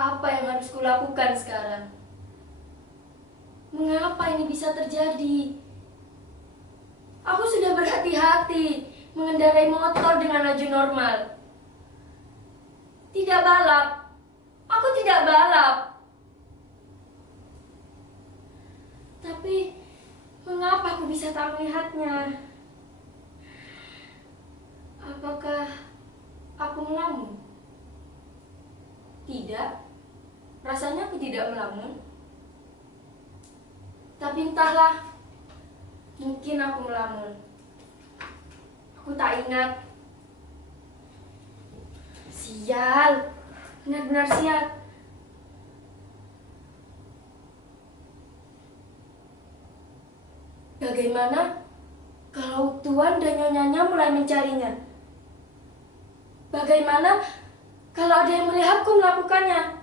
Apa yang harus kulakukan sekarang? Mengapa ini bisa terjadi? Aku sudah berhati-hati mengendarai motor dengan laju normal. Tidak balap. Aku tidak balap. Tapi mengapa aku bisa tak melihatnya? Apakah aku melamun? Tidak. Rasanya aku tidak melamun. Tapi entahlah. Mungkin aku melamun. Aku tak ingat. Sial. Benar-benar sial. Bagaimana kalau Tuan dan Nyonyanya mulai mencarinya? Bagaimana kalau ada yang melihatku melakukannya?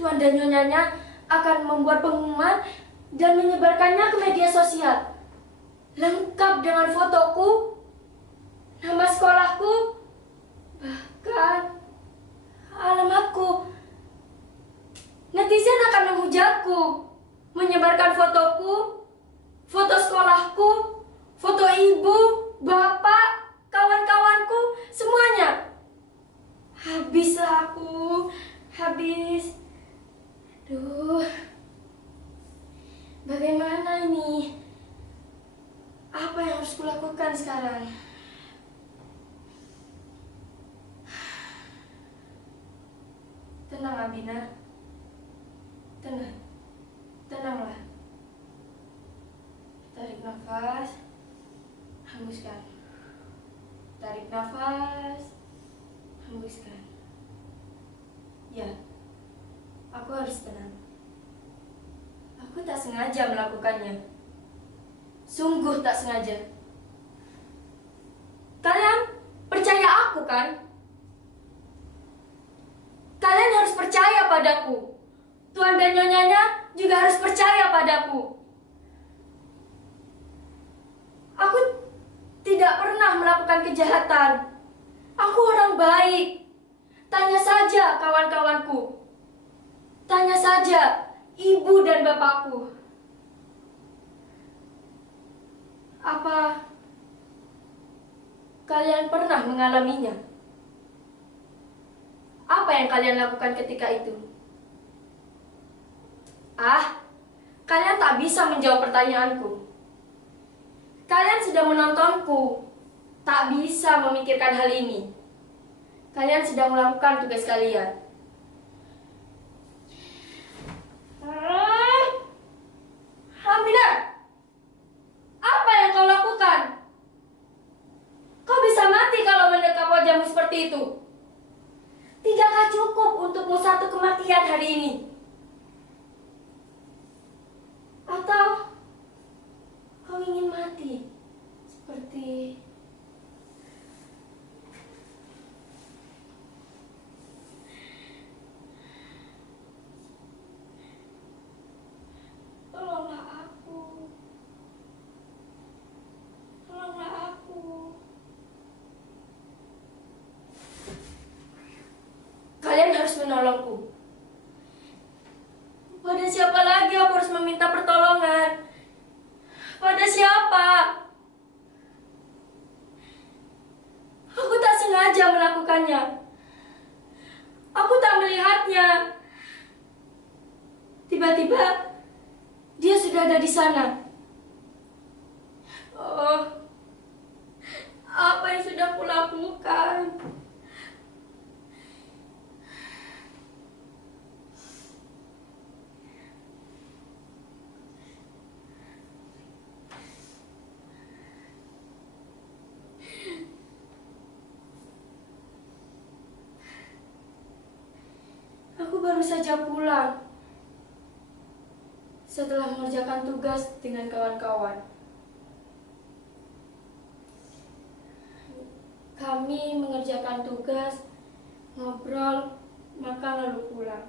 Tuan dan Nyonyanya akan membuat pengumuman dan menyebarkannya ke media sosial. Lengkap dengan fotoku, nama sekolahku, bahkan alamatku. Netizen akan menghujatku, menyebarkan fotoku, foto sekolahku, foto ibu, bapak, kawan-kawanku, semuanya. Habislah aku, habis. Duh, bagaimana ini? Apa yang harus kulakukan sekarang? Tenang, Abina. Tenang. Tenanglah. Tarik nafas. Hembuskan. Tarik nafas. Hembuskan. Ya, aku harus tenang. Aku tak sengaja melakukannya. Sungguh tak sengaja. Kalian percaya aku kan? Kalian harus percaya padaku. Tuan dan Nyonyanya juga harus percaya padaku. Aku tidak pernah melakukan kejahatan. Aku orang baik. Tanya saja kawan-kawanku. Tanya saja ibu dan bapakku. Apa kalian pernah mengalaminya? Apa yang kalian lakukan ketika itu? Kalian tak bisa menjawab pertanyaanku. Kalian sedang menontonku, tak bisa memikirkan hal ini. Kalian sedang melakukan tugas kalian. Hamida, apa yang kau lakukan? Kau bisa mati kalau mendekap wajahmu seperti itu. Tidakkah cukup untukmu satu kematian hari ini? Atau kau ingin mati seperti... Tolonglah aku. Tolonglah aku. Kalian harus menolongku. Pada siapa lagi aku harus meminta pertolongan? Pada siapa? Aku tak sengaja melakukannya. Aku tak melihatnya. Tiba-tiba dia sudah ada di sana. Oh, apa yang sudah kulakukan? Aku baru saja pulang setelah mengerjakan tugas dengan kawan-kawan. Kami mengerjakan tugas, ngobrol, makan lalu pulang.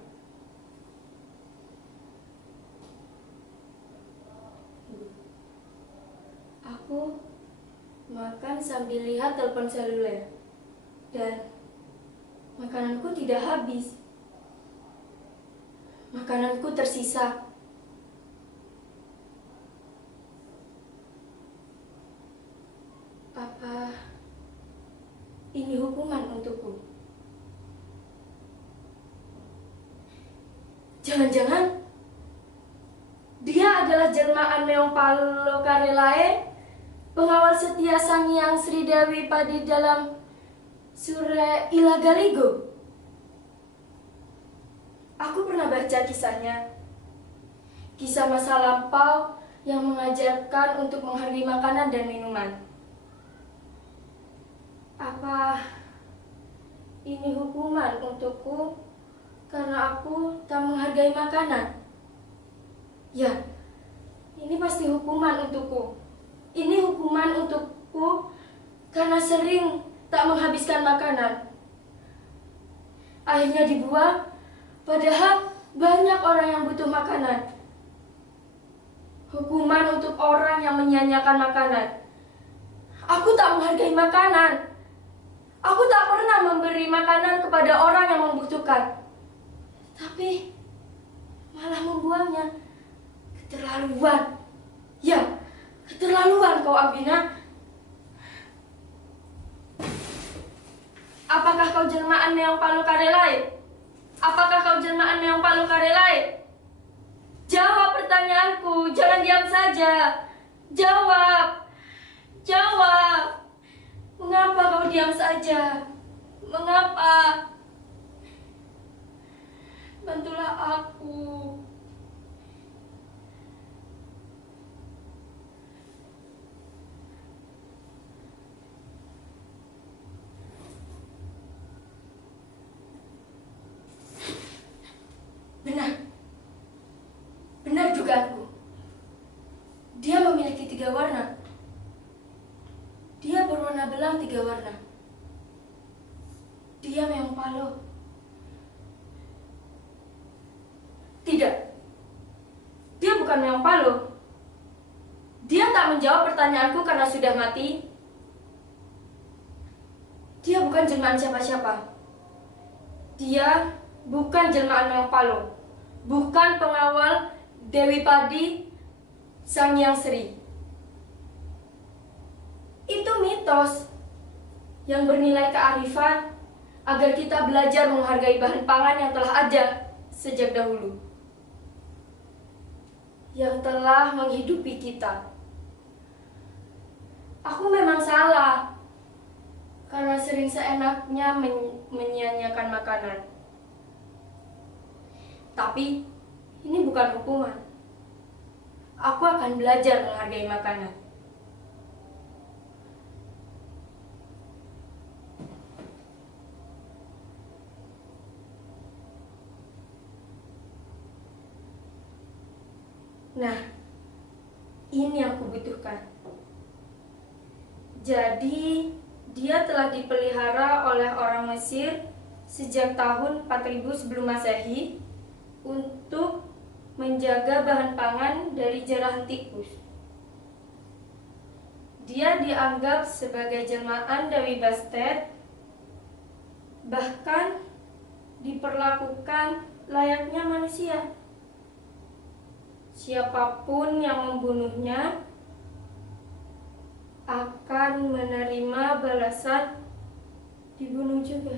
Aku makan sambil lihat telepon seluler dan makananku tidak habis. makananku tersisa. Apa ini hukuman untukku? Jangan-jangan dia adalah jelmaan Meong Palokarelae, pengawal setia Sang Hyang Sri Dewi Padi dalam Surah Ilagaligo. Aku pernah baca kisahnya. Kisah masa lampau yang mengajarkan untuk menghargai makanan dan minuman. Apa ini hukuman untukku karena aku tak menghargai makanan? Ya, ini pasti hukuman untukku. Ini hukuman untukku karena sering tak menghabiskan makanan. Akhirnya dibuang, padahal banyak orang yang butuh makanan. Hukuman untuk orang yang menyia-nyiakan makanan. Aku tak menghargai makanan. Aku tak pernah memberi makanan kepada orang yang membutuhkan. Tapi malah membuangnya. Keterlaluan. Ya, keterlaluan kau, Abina. Apakah kau jelmaan Meong Palokarelae? Apakah kau jelmaan Meong Palokarelae? Jawab pertanyaanku, jangan diam saja. Jawab. Jawab. Mengapa kau diam saja? Mengapa? Bantulah aku. Benar. Benar dugaanku. Dia memiliki 3 warna. Dia berwarna belang 3 warna. Dia Meong Palo. Tidak. Dia bukan Meong Palo. Dia tak menjawab pertanyaanku karena sudah mati. Dia bukan jelmaan siapa-siapa. Dia bukan jelmaan Meong Palo. Bukan pengawal Dewi Padi Sang Hyang Sri. Itu mitos yang bernilai kearifan agar kita belajar menghargai bahan pangan yang telah ada sejak dahulu, yang telah menghidupi kita. Aku memang salah karena sering seenaknya menyia-nyiakan makanan. Tapi ini bukan hukuman. Aku akan belajar menghargai makanan. Nah, ini yang kubutuhkan. Jadi, dia telah dipelihara oleh orang Mesir sejak tahun 4000 sebelum Masehi untuk menjaga bahan pangan dari jarahan tikus. Dia dianggap sebagai jelmaan Dewi Bastet, bahkan diperlakukan layaknya manusia. Siapapun yang membunuhnya akan menerima balasan dibunuh juga.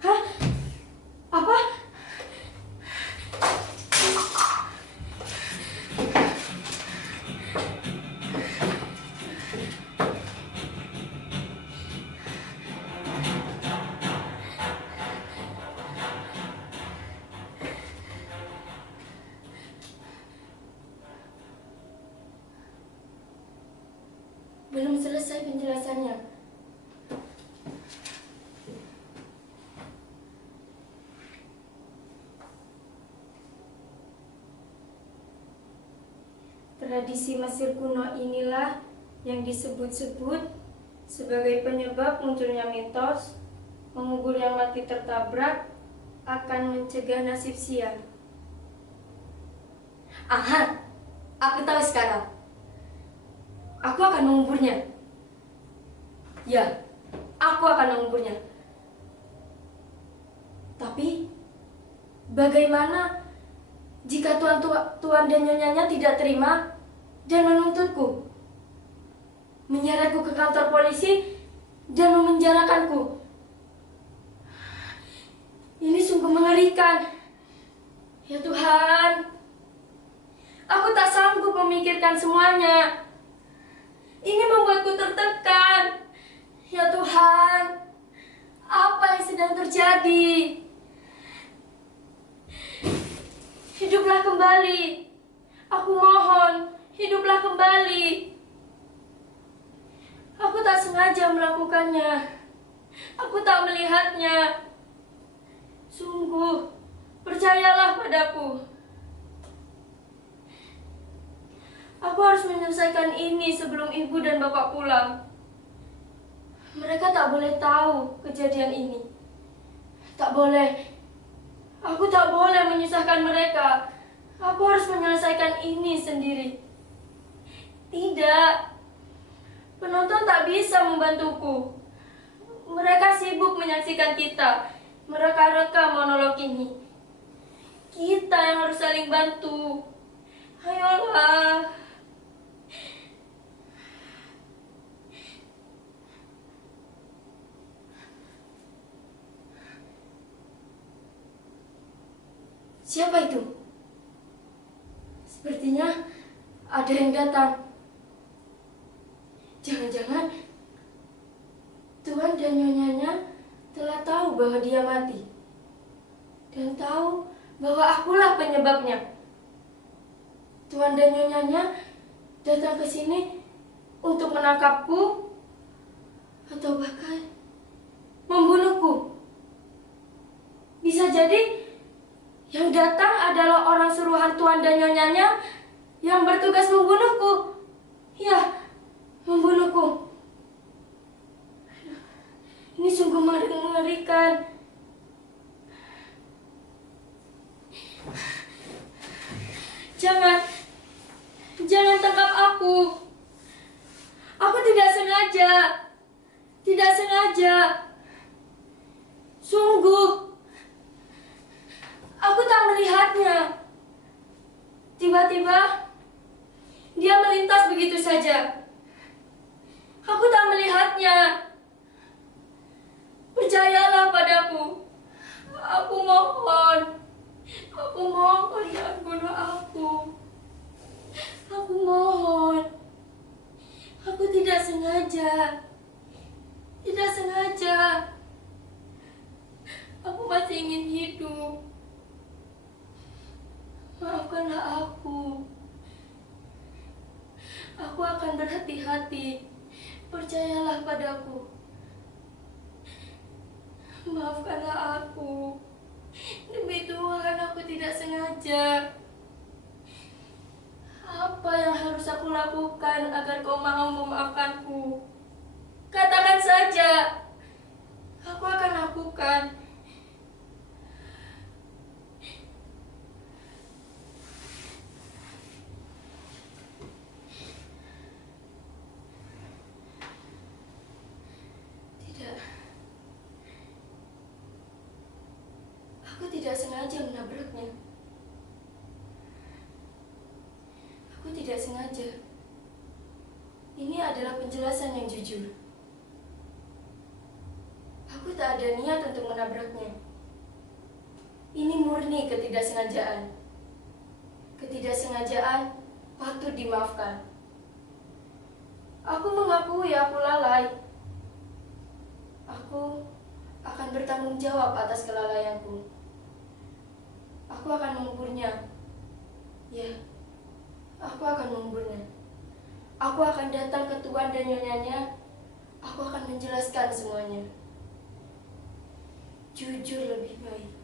Hah? Apa? Belum selesai penjelasannya. Tradisi Mesir kuno inilah yang disebut-sebut sebagai penyebab munculnya mitos mengubur yang mati tertabrak akan mencegah nasib sial. Aha, aku tahu sekarang. Aku akan menguburnya. Ya, aku akan menguburnya. Tapi, bagaimana Jika tuan dan nyonyanya tidak terima dan menuntutku, menyeretku ke kantor polisi dan memenjarakanku. Ini sungguh mengerikan. Ya Tuhan, aku tak sanggup memikirkan semuanya. Ini membuatku tertekan. Ya Tuhan, apa yang sedang terjadi? Hiduplah kembali. Aku mohon, hiduplah kembali. Aku tak sengaja melakukannya. Aku tak melihatnya. Sungguh, percayalah padaku. Aku harus menyelesaikan ini sebelum ibu dan bapak pulang. Mereka tak boleh tahu kejadian ini. Tak boleh. Aku tak boleh menyusahkan mereka. Aku harus menyelesaikan ini sendiri. Tidak. Penonton tak bisa membantuku. Mereka sibuk menyaksikan kita mereka-reka monolog ini. Kita yang harus saling bantu. Ayolah. Siapa itu? Sepertinya ada yang datang. Jangan-jangan Tuan dan nyonyanya telah tahu bahwa dia mati. Dan tahu bahwa akulah penyebabnya. Tuan dan nyonyanya datang ke sini untuk menangkapku atau bahkan membunuhku. Bisa jadi yang datang adalah orang suruhan Tuan dan nyonyanya yang bertugas membunuhku. Ya, membunuhku. Ini sungguh mengerikan. Jangan tangkap aku. Aku tidak sengaja. Tidak sengaja. Sungguh. Aku tak melihatnya. Tiba-tiba dia melintas begitu saja. Aku tak melihatnya. Percayalah padaku. Aku mohon. Aku mohon, jangan bunuh aku. Aku mohon. Aku tidak sengaja. Tidak sengaja. Aku masih ingin hidup. Maafkanlah aku. Aku akan berhati-hati. Percayalah padaku. Maafkanlah aku. Demi Tuhan, aku tidak sengaja. Apa yang harus aku lakukan agar kau mau memaafkanku? Katakan saja. Aku akan lakukan. Aku tidak sengaja menabraknya. Aku tidak sengaja. Ini adalah penjelasan yang jujur. Aku tak ada niat untuk menabraknya. Ini murni ketidaksengajaan. Ketidaksengajaan patut dimaafkan. Aku mengakui aku lalai. Aku akan bertanggung jawab atas kelalaianku. Aku akan menguburnya. Ya, aku akan menguburnya. Aku akan datang ke Tuan dan nyonyanya. Aku akan menjelaskan semuanya. Jujur lebih baik.